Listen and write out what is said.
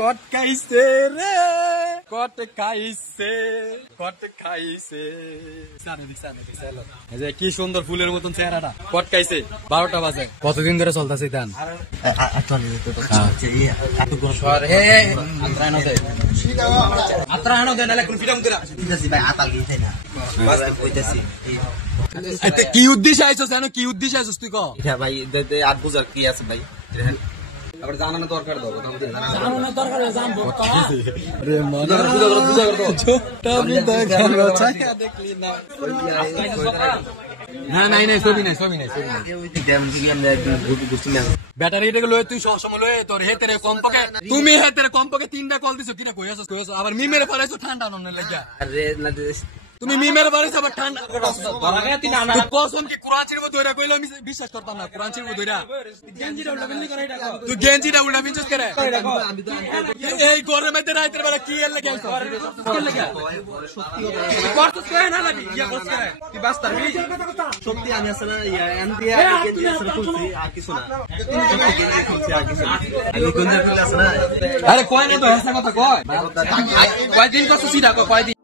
কট খাইছে রে কট খাইছে কট খাইছে কি সুন্দর ফুলের মতন চেহারাটা কট খাইছে 12টা বাজে কতদিন ধরে চলতেছে ধান কি উদ্দেশ্যে আইসো জানো কি উদ্দেশ্যে আইসো তুই কো ভাই আর বুঝার কি আছে ভাই আবার জানানো দরকার দাও জানানো দরকার জানবো ব্যাটারিটা লয়ে তুই সবসময় লয়ে তোর হেতেরে কমপক্ষে তুমি হেতেরে কমপক্ষে 3টা কল দিছো কিনা কইছস আবার মিমের পড়াইছো ঠান্ডা নন লাগা আরে না তুমি মিমের বাড়িতে আবার ঠান্ডা কসম কি কোরআন শরীফ ধইরা কইলো আমি বিশ্বাস করতাম না কোরআন শরীফ ধইরা তুই গেঞ্জিটা উল্টা পিনছস করে এই গরমেতে রাতের বেলা কি এর লাগে সত্যি করছস কই না লাগি ইয়া বস করে তুই বাস তারবি সত্যি আমি আসলে এন্ডিয়া গেঞ্জি আসলে খুলছি আর কিছু না গেঞ্জি খুলছি আর কিছু না আমি গেঞ্জি খুলছি না আরে কয় না তো হেসা কথা কয় কয়দিন করছস সিধা কয়দিন